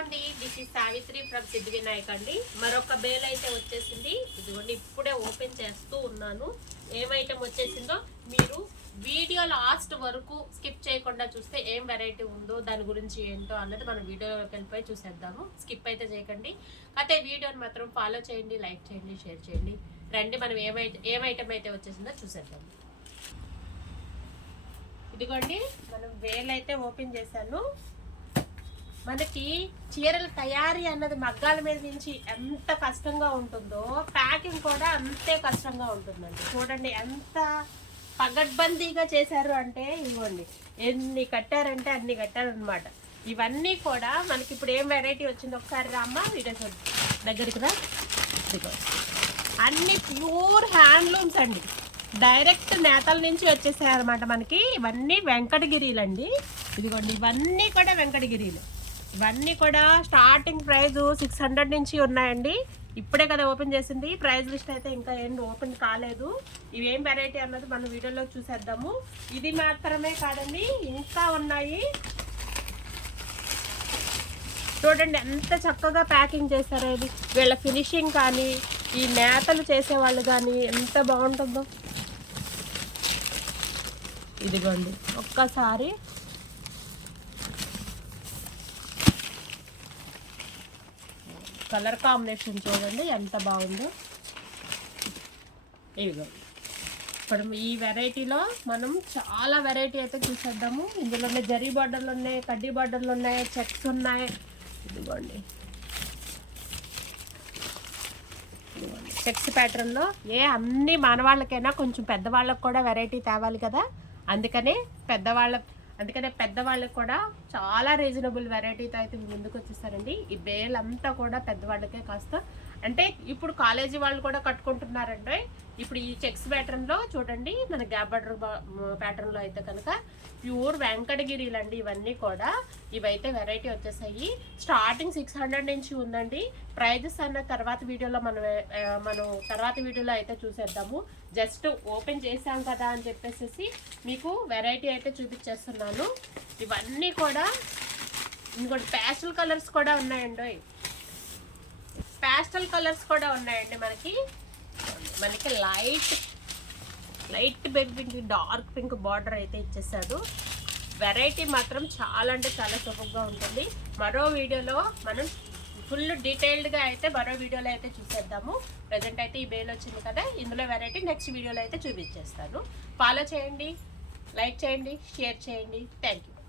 అండి, this is Savitri from సిద్ధి వినాయక్ అండి. మరొక బేల్ అయితే వచ్చేసింది. ఇదిగోండి ఇప్పుడే ఓపెన్ చేస్తూ ఉన్నాను. ఏం ఐటమ్ వచ్చేసిందో మీరు వీడియో లాస్ట్ వరకు స్కిప్ చేయకుండా చూస్తే ఏం వెరైటీ ఉందో దాని గురించి ఏంటో అన్నది మనం వీడియోలోకి వెళ్ళిపోయి చూసేద్దాము. స్కిప్ అయితే చేయకండి. అయితే వీడియోని మాత్రం ఫాలో చేయండి, లైక్ చేయండి, షేర్ చేయండి. రండి మనం ఏం ఐటమ్ అయితే వచ్చేసిందో చూసేద్దాము. ఇదిగోండి మనం వేల్ అయితే ఓపెన్ చేశాను. మనకి చీరల తయారీ అన్నది మగ్గాల మీద నుంచి ఎంత కష్టంగా ఉంటుందో ప్యాకింగ్ కూడా అంతే కష్టంగా ఉంటుందండి. చూడండి ఎంత పగడ్బందీగా చేశారు అంటే, ఇవ్వండి ఎన్ని కట్టారంటే అన్ని కట్టారనమాట. ఇవన్నీ కూడా మనకి ఇప్పుడు ఏం వెరైటీ వచ్చింది ఒకసారి రామ్మా వీడియో చూడండి దగ్గరికి రా. అన్ని ప్యూర్ హ్యాండ్లూమ్స్ అండి, డైరెక్ట్ నేతల నుంచి వచ్చేసాయన్నమాట. మనకి ఇవన్నీ వెంకటగిరీలు అండి. ఇదిగోండి ఇవన్నీ కూడా వెంకటగిరీలు. ఇవన్నీ కూడా స్టార్టింగ్ ప్రైస్ 600 నుంచి ఉన్నాయండి. ఇప్పుడే కదా ఓపెన్ చేసింది, ప్రైస్ లిస్ట్ అయితే ఇంకా ఏం ఓపెన్ కాలేదు. ఇవేం వెరైటీ అన్నది మనం వీడియోలో చూసేద్దాము. ఇది మాత్రమే కాదండి, ఇంకా ఉన్నాయి. చూడండి ఎంత చక్కగా ప్యాకింగ్ చేస్తారో. ఇది వీళ్ళ ఫినిషింగ్ కానీ ఈ నేతలు చేసేవాళ్ళు కానీ ఎంత బాగుంటుందో. ఇదిగోండి ఒక్కసారి కలర్ కాంబినేషన్ చూడండి ఎంత బాగుందో. ఇదిగో ఇప్పుడు ఈ వెరైటీలో మనం చాలా వెరైటీ అయితే చూసేద్దాము. ఇందులోనే జరీ బార్డర్లు ఉన్నాయి, కడ్డీ బార్డర్లు ఉన్నాయి, చెక్స్ ఉన్నాయి. ఇదిగోండి చెక్స్ ప్యాటర్న్లో అన్ని మానవాళ్ళకైనా కొంచెం పెద్దవాళ్ళకి కూడా వెరైటీ తేవాలి కదా. అందుకనే పెద్దవాళ్ళకి కూడా చాలా రీజనబుల్ వెరైటీతో అయితే ముందుకు వచ్చేసారండి. ఈ బేలంతా కూడా పెద్దవాళ్ళకే కాస్త అంటే ఇప్పుడు కాలేజీ వాళ్ళు కూడా కట్టుకుంటున్నారంటే. ఇప్పుడు ఈ చెక్స్ ప్యాటర్న్లో చూడండి, మన గ్యాప్ బార్డర్ ప్యాటర్న్లో అయితే కనుక ప్యూర్ వెంకటగిరీలు అండి. ఇవన్నీ కూడా ఇవైతే వెరైటీ వచ్చేసాయి. స్టార్టింగ్ 600 నుంచి ఉందండి. ప్రైజెస్ అన్న తర్వాత వీడియోలో మనం తర్వాత వీడియోలో అయితే చూసేద్దాము. జస్ట్ ఓపెన్ చేసాం కదా అని చెప్పేసి మీకు వెరైటీ అయితే చూపించేస్తున్నాను. ఇవన్నీ కూడా ఇంకోటి ప్యాస్టల్ కలర్స్ కూడా ఉన్నాయండి. ప్యాస్టల్ కలర్స్ కూడా ఉన్నాయండి. మనకి light baby pink, dark pink border అయితే ఇచ్చేసాడు. వెరైటీ మాత్రం చాలా అంటే చాలా సూపర్గా ఉంటుంది. మరో వీడియోలో మనం ఫుల్ డీటెయిల్డ్గా అయితే మరో వీడియోలో అయితే చూసేద్దాము. ప్రజెంట్ అయితే ఈ బేల్ వచ్చింది కదా, ఇందులో వెరైటీ నెక్స్ట్ వీడియోలో అయితే చూపించేస్తాను. ఫాలో చేయండి, లైక్ చేయండి, షేర్ చేయండి. Thank you.